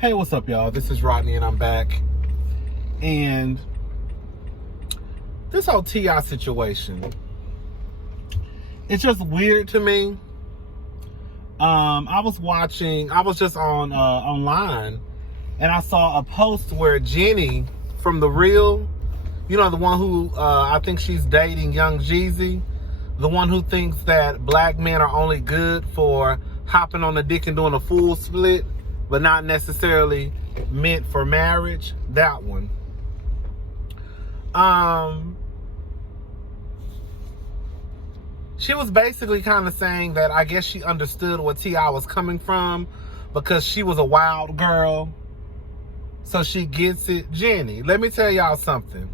Hey, what's up, y'all? This is Rodney, and I'm back. And this whole TI situation, it's just weird to me. I was just on online, and I saw a post where Jeannie from The Real, you know, the one who I think she's dating Young Jeezy, the one who thinks that black men are only good for hopping on the dick and doing a full split, but not necessarily meant for marriage. That one. She was basically kind of saying that I guess she understood what T.I. was coming from because she was a wild girl. So she gets it. Jenny, let me tell y'all something.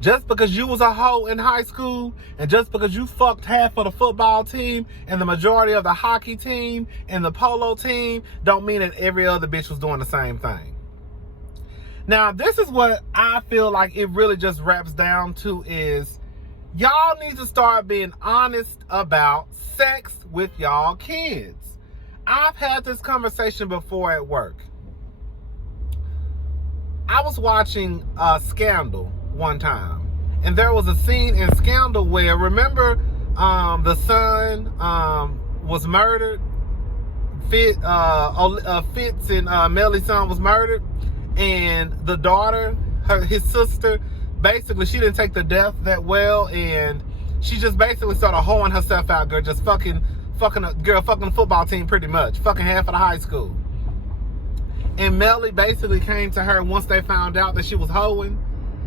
Just because you was a hoe in high school, and just because you fucked half of the football team and the majority of the hockey team and the polo team, don't mean that every other bitch was doing the same thing. Now, this is what I feel like it really just wraps down to is y'all need to start being honest about sex with y'all kids. I've had this conversation before at work. I was watching Scandal one time, and there was a scene in Scandal where, remember, the son was murdered. Fitz and Melly's son was murdered, and the daughter, his sister, basically she didn't take the death that well, and she just basically started hoeing herself out, girl, just fucking the football team pretty much, fucking half of the high school. And Melly basically came to her once they found out that she was hoeing,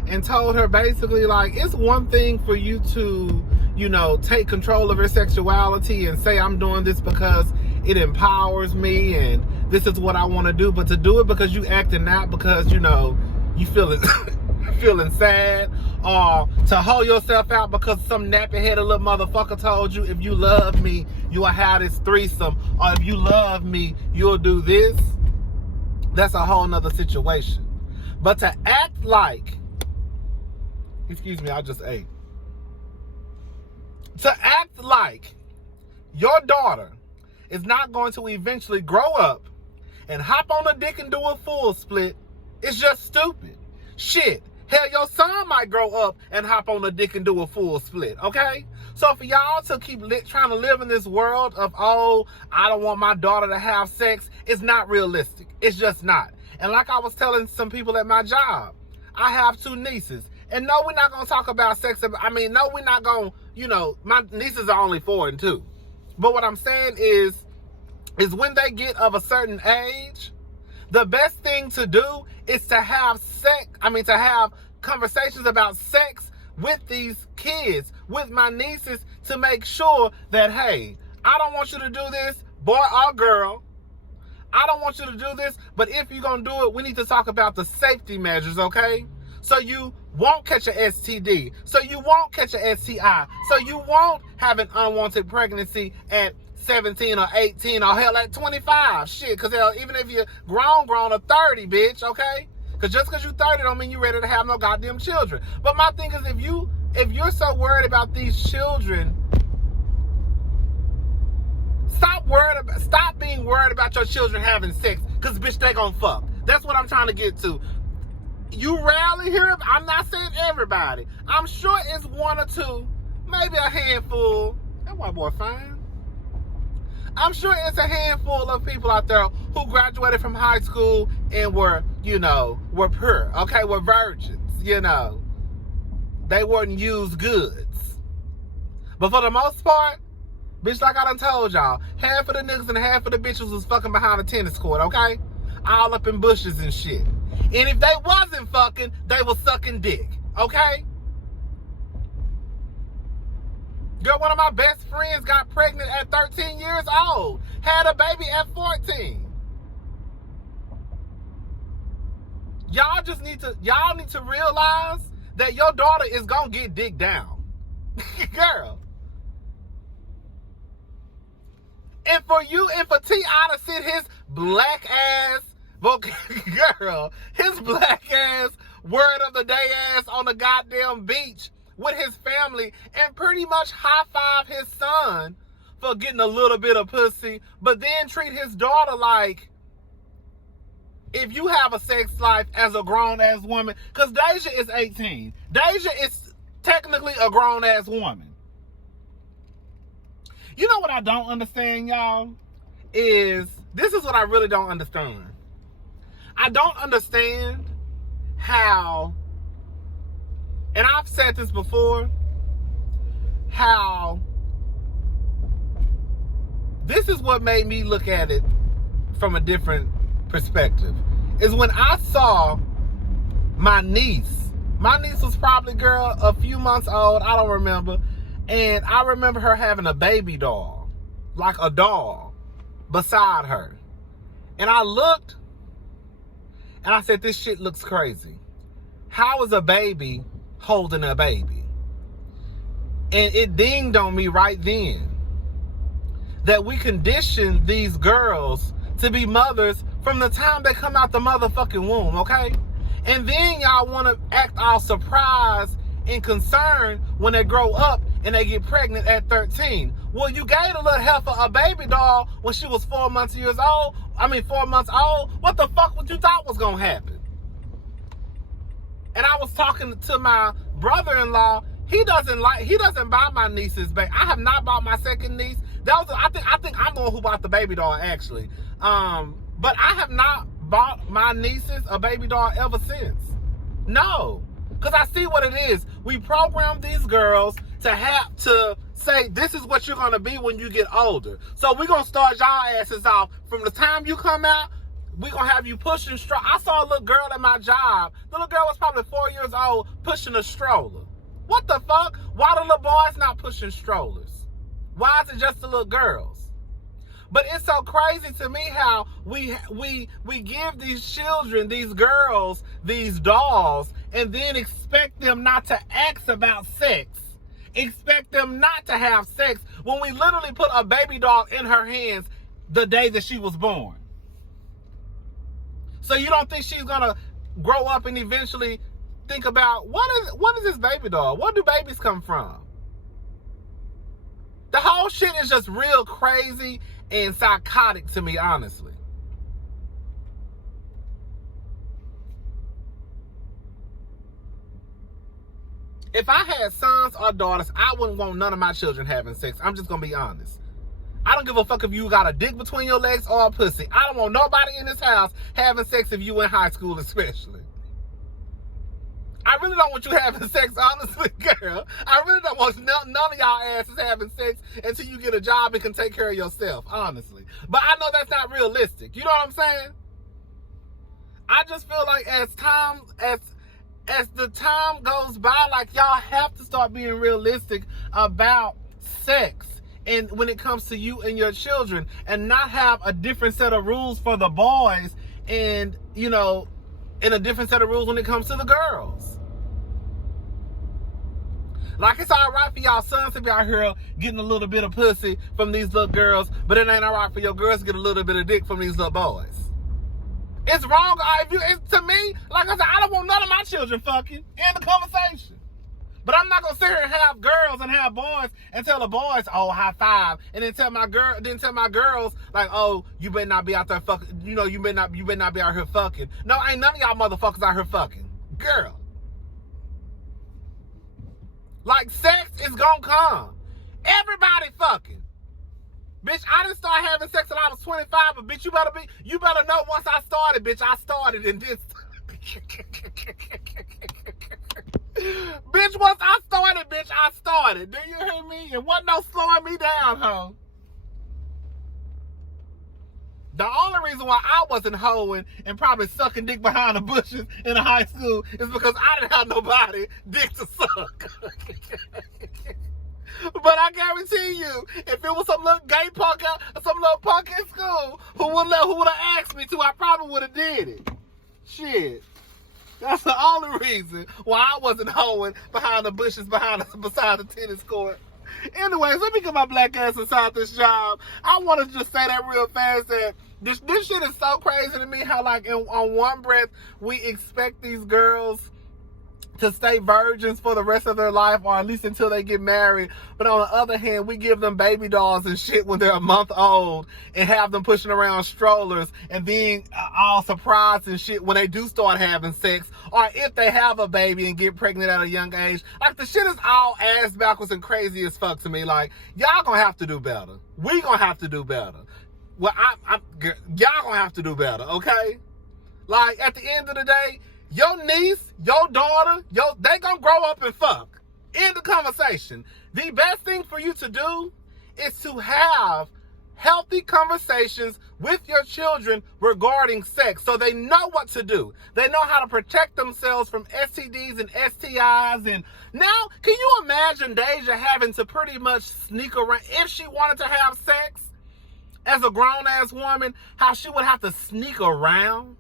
and told her basically, like, it's one thing for you to, you know, take control of your sexuality and say, I'm doing this because it empowers me and this is what I want to do, but to do it because you acting out because, you know, you feeling sad, or to hold yourself out because some nappy-headed little motherfucker told you, if you love me, you will have this threesome, or if you love me, you'll do this. That's a whole nother situation. But to act like, excuse me, I just ate. To act like your daughter is not going to eventually grow up and hop on a dick and do a full split is just stupid. Shit. Hell, your son might grow up and hop on a dick and do a full split, okay? So for y'all to keep trying to live in this world of, oh, I don't want my daughter to have sex, it's not realistic. It's just not. And like I was telling some people at my job, I have 2 nieces. And no, we're not going to talk about sex. I mean, no, we're not going to, you know, my nieces are only 4 and 2. But what I'm saying is when they get of a certain age, the best thing to do is to have to have conversations about sex with these kids, with my nieces, to make sure that, hey, I don't want you to do this, boy or girl. I don't want you to do this, but if you're going to do it, we need to talk about the safety measures, okay? So you won't catch an STD, so you won't catch an STI, so you won't have an unwanted pregnancy at 17 or 18 or hell at 25. Shit, because even if you're grown or 30, bitch, okay? Because just because you're 30 don't mean you're ready to have no goddamn children. But my thing is, if you're so worried about these children, stop being worried about your children having sex, because bitch, they gonna fuck. That's what I'm trying to get to. You rarely hear it. I'm not saying everybody. I'm sure it's 1 or 2, maybe a handful. That white boy fine. I'm sure it's a handful of people out there who graduated from high school and were pure, okay, were virgins, you know. They weren't used goods. But for the most part, bitch, like I done told y'all, half of the niggas and half of the bitches was fucking behind a tennis court, okay? All up in bushes and shit. And if they wasn't fucking, they was sucking dick, okay? Girl, one of my best friends got pregnant at 13 years old. Had a baby at 14. Y'all need to realize that your daughter is gonna get dick down. Girl. And for T.I. to sit his black ass, girl, his black ass, word of the day ass on the goddamn beach with his family and pretty much high-five his son for getting a little bit of pussy, but then treat his daughter like if you have a sex life as a grown-ass woman, because Deja is 18. Deja is technically a grown-ass woman. You know what I don't understand, y'all? This is what I really don't understand. I don't understand how, and I've said this before, how this is what made me look at it from a different perspective. Is when I saw my niece was probably, girl, a few months old, I don't remember, and I remember her having a baby doll, like a doll, beside her. And I looked, and I said, this shit looks crazy. How is a baby holding a baby? And it dinged on me right then that we condition these girls to be mothers from the time they come out the motherfucking womb, okay? And then y'all want to act all surprised and concerned when they grow up and they get pregnant at 13. Well, you gave a little heifer a baby doll when she was 4 months old. What the fuck would you thought was gonna happen? And I was talking to my brother-in-law. He doesn't buy my niece's baby. I have not bought my second niece. I think I'm the one who bought the baby doll, actually. But I have not bought my nieces a baby doll ever since. No. Because I see what it is. We program these girls to have to say, this is what you're going to be when you get older. So we're going to start y'all asses off. From the time you come out, we're going to have you pushing stroller. I saw a little girl at my job. The little girl was probably 4 years old pushing a stroller. What the fuck? Why the little boys not pushing strollers? Why is it just the little girls? But it's so crazy to me how we give these children, these girls, these dolls, and then expect them not to ask about sex. Expect them not to have sex when we literally put a baby doll in her hands the day that she was born. So you don't think she's gonna grow up and eventually think about, what is this baby doll? Where do babies come from? The whole shit is just real crazy and psychotic to me, honestly. If I had sons or daughters, I wouldn't want none of my children having sex. I'm just gonna be honest. I don't give a fuck if you got a dick between your legs or a pussy. I don't want nobody in this house having sex if you in high school, especially. I really don't want you having sex, honestly, girl. I really don't want none of y'all asses having sex until you get a job and can take care of yourself, honestly. But I know that's not realistic. You know what I'm saying? I just feel like as the time goes by, like, y'all have to start being realistic about sex and when it comes to you and your children, and not have a different set of rules for the boys and, you know, and a different set of rules when it comes to the girls. Like, it's all right for y'all sons to be out here getting a little bit of pussy from these little girls, but it ain't all right for your girls to get a little bit of dick from these little boys. It's wrong. To me, like I said, I don't want none of my children fucking. End the conversation. But I'm not gonna sit here and have girls and have boys and tell the boys, oh, high five, and then tell my girls, like, oh, you better not be out there fucking. You know, you better not be out here fucking. No, ain't none of y'all motherfuckers out here fucking, girl. Like, sex is gonna come. Everybody fucking. Bitch, I didn't start having sex till I was 25, but bitch, you better know once I started, bitch, I started in this. Bitch, once I started, bitch, I started. Do you hear me? And wasn't no slowing me down, ho. The only reason why I wasn't hoeing and probably sucking dick behind the bushes in high school is because I didn't have nobody dick to suck. But I guarantee you, if it was some little gay punk, some little punk in school who would have asked me to, I probably would have did it. Shit. That's the only reason why I wasn't hoeing behind the bushes beside the tennis court. Anyways, let me get my black ass inside this job. I want to just say that real fast, that this shit is so crazy to me, how, like, on one breath, we expect these girls to stay virgins for the rest of their life, or at least until they get married. But on the other hand, we give them baby dolls and shit when they're a month old and have them pushing around strollers, and then all surprised and shit when they do start having sex, or if they have a baby and get pregnant at a young age. Like, the shit is all ass backwards and crazy as fuck to me. Like, y'all gonna have to do better. We gonna have to do better. Well, y'all gonna have to do better, okay? Like, at the end of the day, your niece, your daughter, they gonna grow up and fuck. End the conversation. The best thing for you to do is to have healthy conversations with your children regarding sex, so they know what to do. They know how to protect themselves from STDs and STIs. And now, can you imagine Deja having to pretty much sneak around, if she wanted to have sex as a grown-ass woman, how she would have to sneak around?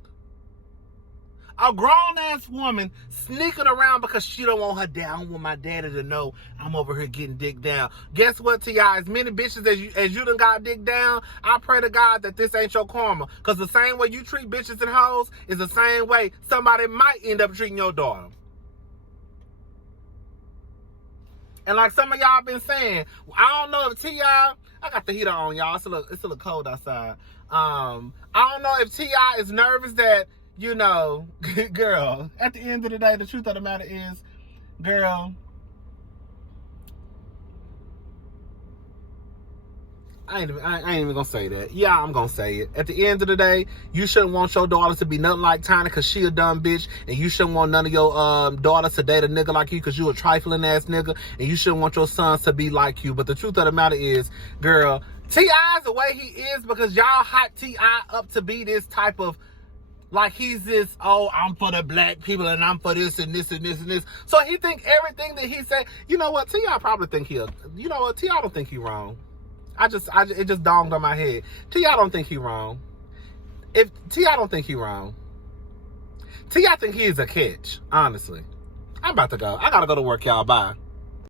A grown-ass woman sneaking around because she don't want her dad. I don't want my daddy to know I'm over here getting dick down. Guess what, T.I.? As many bitches as you done got dick down, I pray to God that this ain't your karma. Because the same way you treat bitches and hoes is the same way somebody might end up treating your daughter. And like some of y'all been saying, I don't know if T.I., I got the heater on, y'all. It's a little cold outside. I don't know if T.I. is nervous that, you know, girl, at the end of the day, the truth of the matter is, girl, I ain't even gonna say that. Yeah, I'm gonna say it. At the end of the day, you shouldn't want your daughter to be nothing like Tiny because she a dumb bitch, and you shouldn't want none of your daughters to date a nigga like you because you a trifling ass nigga, and you shouldn't want your sons to be like you. But the truth of the matter is, girl, T.I.'s the way he is because y'all hype T.I. up to be this type of, like, he's this, oh, I'm for the black people and I'm for this and this and this and this. So he think everything that he say, you know what, T.I. probably think you know what, T.I. don't think he wrong. It just dawned on my head. T.I. don't think he wrong. T.I. don't think he wrong. T.I. think he is a catch, honestly. I'm about to go. I gotta go to work, y'all. Bye.